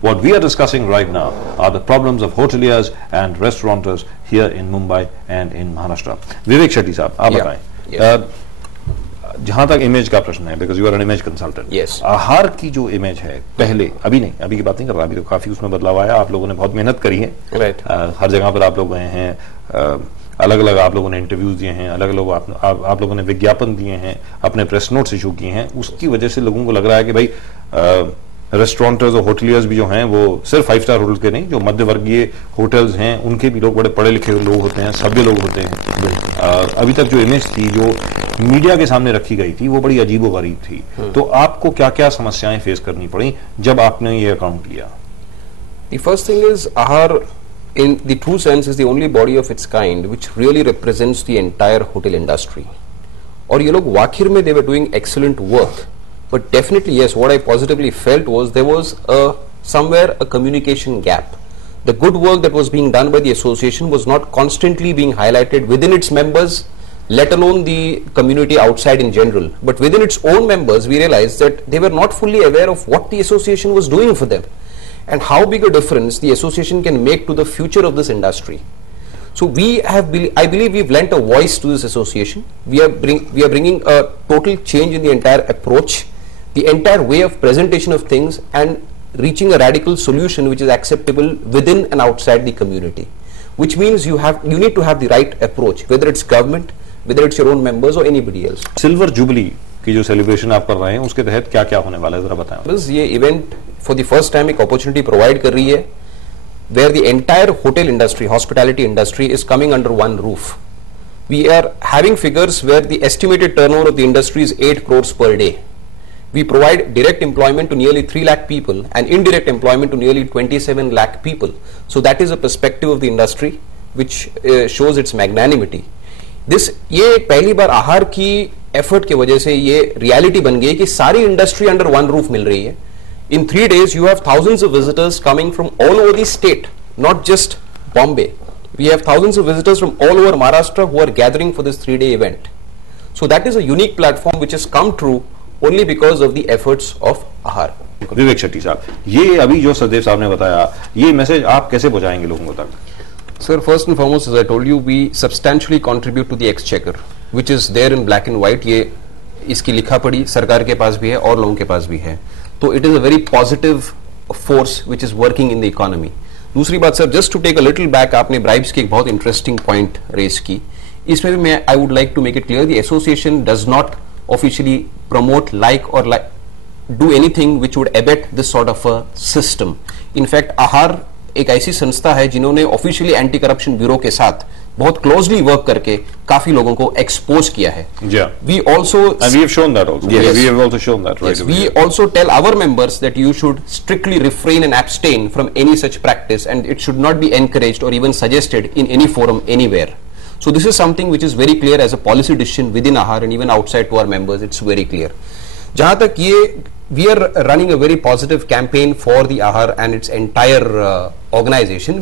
What we are discussing right now are the problems of hoteliers and restaurateurs here in Mumbai and in Maharashtra. Vivek Shetty साहब, आप बताएं, जहां तक image का प्रश्न है, because you are an image consultant, आहार की जो इमेज है पहले, अभी नहीं, अभी की बात नहीं कर रहा, अभी तो काफी उसमें बदलाव आया, आप लोगों ने बहुत मेहनत करी है, हर जगह पर आप लोग गए हैं, अलग अलग आप लोगों ने इंटरव्यूज दिए हैं, अलग अलग आप लोगों ने विज्ञापन दिए हैं, अपने प्रेस नोट्स इशू किए हैं, उसकी वजह से लोगों को लग रहा है कि भाई रेस्टोरेंटर्स और होटलियर्स भी जो हैं वो सिर्फ 5 स्टार होटल्स के नहीं, जो मध्य वर्गीय होटल्स हैं उनके भी लोग बड़े पढ़े लिखे लोग होते हैं, सभ्य लोग होते हैं। अभी तक जो इमेज थी, जो मीडिया के सामने रखी गई थी, वो बड़ी अजीबोगरीब थी। तो आपको क्या क्या समस्याएं फेस करनी पड़ी जब आपने ये अकाउंट लिया? The first thing is, Ahar in the true sense is the only body of its kind which really represents the entire hotel industry. और ये लोग वाकई में they were doing excellent work, but definitely yes, what I positively felt was there was somewhere a communication gap. The good work that was being done by the association was not constantly being highlighted within its members, let alone the community outside in general. But within its own members, we realized that they were not fully aware of what the association was doing for them and how big a difference the association can make to the future of this industry. So I believe we've lent a voice to this association. We are bringing a total change in the entire approach, the entire way of presentation of things, and reaching a radical solution which is acceptable within and outside the community. Which means you need to have the right approach, whether it's government, whether it's your own members or anybody else. Silver Jubilee की जो celebration आप कर रहे हैं, उसके तहत क्या क्या होने वाला है, जरा बताएं। बस ये event for the first time एक अपॉर्चुनिटी प्रोवाइड कर रही है, where the entire hotel industry, hospitality industry is coming under one roof. We are having figures where the estimated turnover of the industry is 8 crores per day. We provide direct employment to nearly 3 lakh people and indirect employment to nearly 27 lakh people. So that is a perspective of the industry which shows its magnanimity. ये पहली बार आहार की effort की वजह से ये reality बन गई कि सारी इंडस्ट्री अंडर वन रूफ मिल रही है. In 3 days, you have thousands of visitors coming from all over the state, not just Bombay. We have thousands of visitors from all over Maharashtra who are gathering for this 3-day event. So that is a unique platform which has come true only because of the efforts of Ahar. विवेक शेट्टी साहब, ये अभी जो सचदेव साहब ने बताया, ये message आप कैसे पहुंचाएंगे लोगों तक? Sir, first and foremost, as I told you, we substantially contribute to the exchequer, which is there in black and white. ये इसकी लिखा पढ़ी सरकार के पास भी है और लोगों के पास भी है. तो it is a very positive force which is working in the economy. दूसरी बात sir, just to take a little back, आपने ब्राइब्स की एक बहुत इंटरेस्टिंग पॉइंट रेज की. इसमें भी मैं I would like to make it clear, the association does not officially promote like और do anything which would abet this sort of a system. In fact आहार एक ऐसी संस्था है जिन्होंने ऑफिशियली एंटी करप्शन ब्यूरो के साथ बहुत क्लोजली वर्क करके काफी लोगों को एक्सपोज किया है. We also and we have shown that also. Yes. We have also shown that, right? Yes, we also tell our members that you should strictly refrain and abstain from any such practice, and it should not be encouraged or even suggested in any forum anywhere. So this is something which is very clear as a policy decision within Ahar and even outside to our members. It's very clear. जहां तक ये we are running a very positive campaign for the Ahar and its entire organization,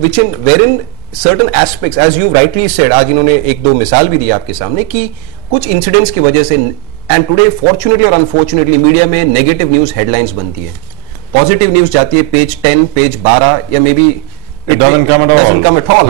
wherein certain aspects, as you rightly said, आज इन्होंने एक दो मिसाल भी दी आपके सामने कि कुछ इंसिडेंट्स की वजह से, and today fortunately or unfortunately media में नेगेटिव न्यूज हेडलाइंस बनती है, पॉजिटिव न्यूज जाती है पेज 10, पेज 12 या may be it doesn't come at all.